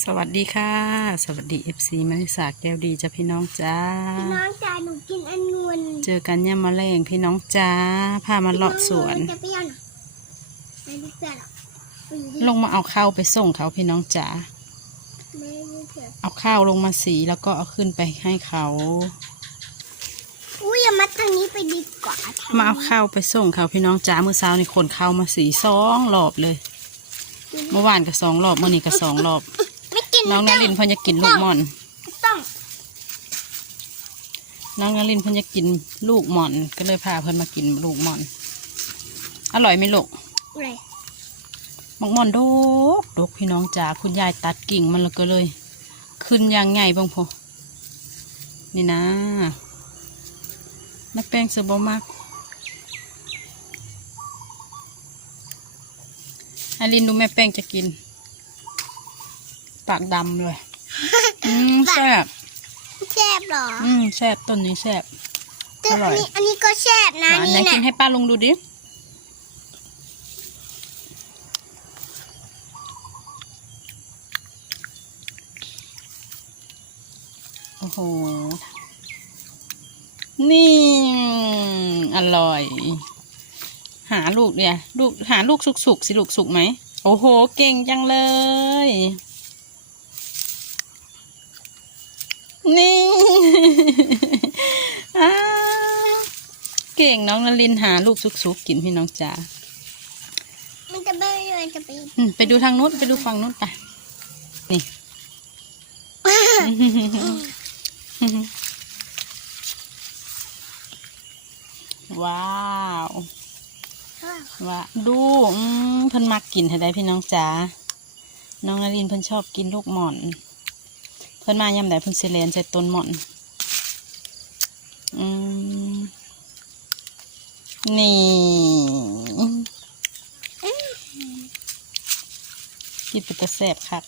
สวัสดีค่ะ สวัสดีเอฟซีมาริสาแก้วดีจ้ะพี่น้องจ้าพี่น้องจ๋าหนูกินองุ่นเจอกันย่ามมาแรงพี่น้องจ้าพามาเลาะสวนจะเปรี้ยวนะไม่ได้เปรี้ยวหรอกอุ้ยลงมาเอาข้าวไปส่งเขาพี่น้องจ้าไม่ได้เปรี้ยวเอาข้าวลงมาสีแล้วก็เอาขึ้นไปให้เขาอุ้ยอย่ามัดทางนี้ไปดีกว่าทงมาเอาข้าวไปส่งเขาพี่น้องจ้าเมื่อเช้านี่ขนข้าวมาสีสองรอบเลย เมื่อวานก็สองรอบเมื่อนี้ก็สองรอบไม่กิ นน้องนารินเพิ่นจะกินลูกหม่อนไม่ต้องน้องนารินเพิ่นจะกินลูกหม่อน ก็เลยพาเพิ่นมากินลูกหม่อน อร่อยไหมลูกอะไรมักม่อนโดกดกพี่น้องจ๋าคุณยายตัดกิ่งมันแล้วก็เลย ขึ้นอย่างไงบ้างพอนี่นะแม่แป้งเสือบมากอาลินดูแม่แป้งจะกิน ปากดำเลย อืมแซ่บแซ่บเหรออืมแซ่บต้นนี้แซ่บ แต่อร่อัอนย นี้อันนี้ก็แซ่บหนะวานไหนนี่กินนะให้ป้าลุงดูดิ โอ้โห นี่ อร่อย หาลูกเนี่ย ลูกหาลูกสุกๆสิลูกสุกไหม โอ้โห เก่งจังเลย นี่อ้าวเก่งน้องนลินหาลูกสุกๆกินพี่น้องจ๋า มันจะไม่เลยจะไปอืมไปดูทางนู้นไปดูฝั่งนู้นไป นี่ ว้าวว้าดูอืมเพิ่นมักกินให้ได้พี่น้องจ๋า น้องนลินเพิ่นชอบกินลูกหม่อน เพิ่นมายามใดเพิ่นสิเลนใส่ต้นหม่อนอืมนี่กินเป็นตะแสบคัก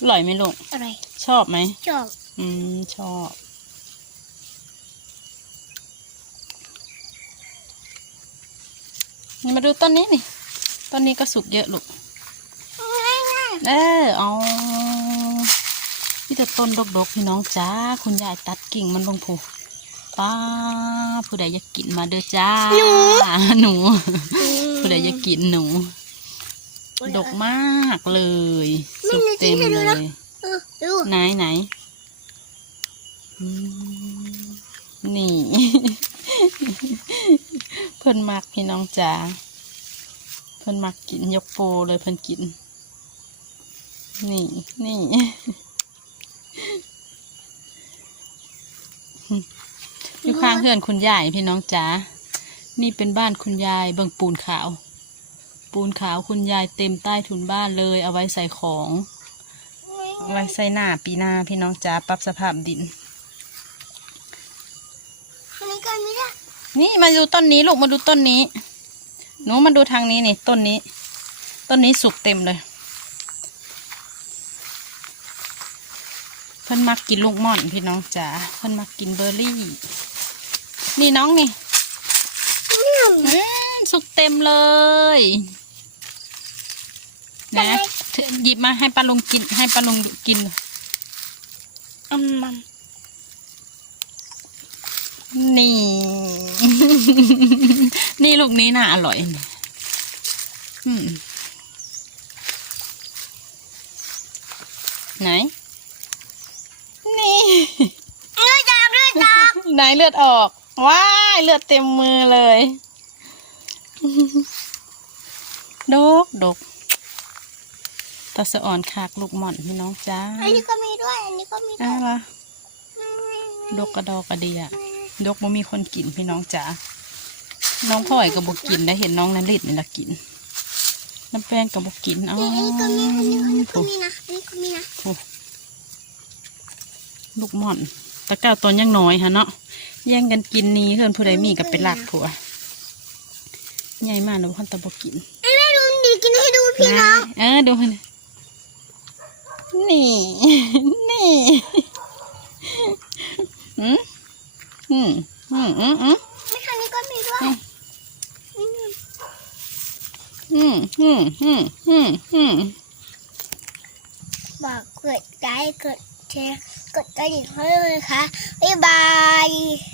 อร่อยไหมลูกอะไรชอบไหมจบอืม ชอบนี่มาดูต้นนี้นี่ ต้นนี้ก็สุกเยอะลูกง่ายเออเอา พี่แต่ต้นดกๆพี่น้องจ้า คุณยายตัดกิ่งมันลงผูป้าผู้ใดอยากกินมาเด้อจ้า หนูๆผู้ใดอยากกินหนู ดกมากเลยไม่สุกนึกเต็มไม่รู้เลนะยเออดูไหนไหนอืมนี่ เพิ่นมักพี่น้องจ๋าเพิ่นมักกินยกโปเลยเพิ่นกิน นี่นี่ อยู่ข้าง เพื่อนคุณยายพี่น้องจ๋า นี่เป็นบ้านคุณยายเบิ่งปูนขาว ปูนขาวคุณยายเต็มใต้ถุนบ้านเลย เอาไว้ใส่ของไว้ใส่หน้าปีหน้าพี่น้องจ๋าปรับสภาพดินอันนี้ก็ไม่ได้นี่มาดูต้นนี้ลูกมาดูต้นนี้ หนูมาดูทางนี้นี่ต้นนี้ ต้นนี้สุกเต็มเลย เพิ่นมักกินลูกม่อนพี่น้องจ๋าเพิ่นมักกินเบอร์รี่ นี่น้องนี่อืมสุกเต็มเลยนะเธอหยิบมาให้ป้าลุงกิน ให้ป้าลุงกินอืมมันนี่ นี่ลูกนี้น่าอร่อยอืมไหน นี่ เลือดจอก เลือดจอก ไหนเลือดออก ว้ายเลือดเต็มมือเลยดกดกตาสะอ่อนคากลูกหม่อนพี่น้องจ้าอันนี้ก็มีด้วย อันนี้ก็มีด้อ้าวยวละดกกระดอกกระเดียดกบ่มีคนกินพี่น้องจ๋าน้องพ่อยกับบกินได้เห็นน้องนันลิดนี่ละกิน น้ำแป้งกับบกินอ๋อนี่อันนี้ก็มีอันนี้อันนี้ก็โถูมีนะอันนี้ก็มีนะลูกหม่อนตะเก้าตอนยังน้อยฮะเนาะ แย่งกันกินนี้เพื่อนผู้ใดมีกับเป็นหลักผัวใหญ่มากนะพันตะบกินไอ้แม่ดูดีกินให้ดูพี่น้องเออดูให้หน่อยนี่นี่อืมอืมอืมอืมอืมไม่ทางนี้ก็มีด้วยอืมอืมอืมอืมอืมอืมฝากกดไลค์กดแชร์กดกระดิ่งให้ด้วยนะคะบ๊ายบาย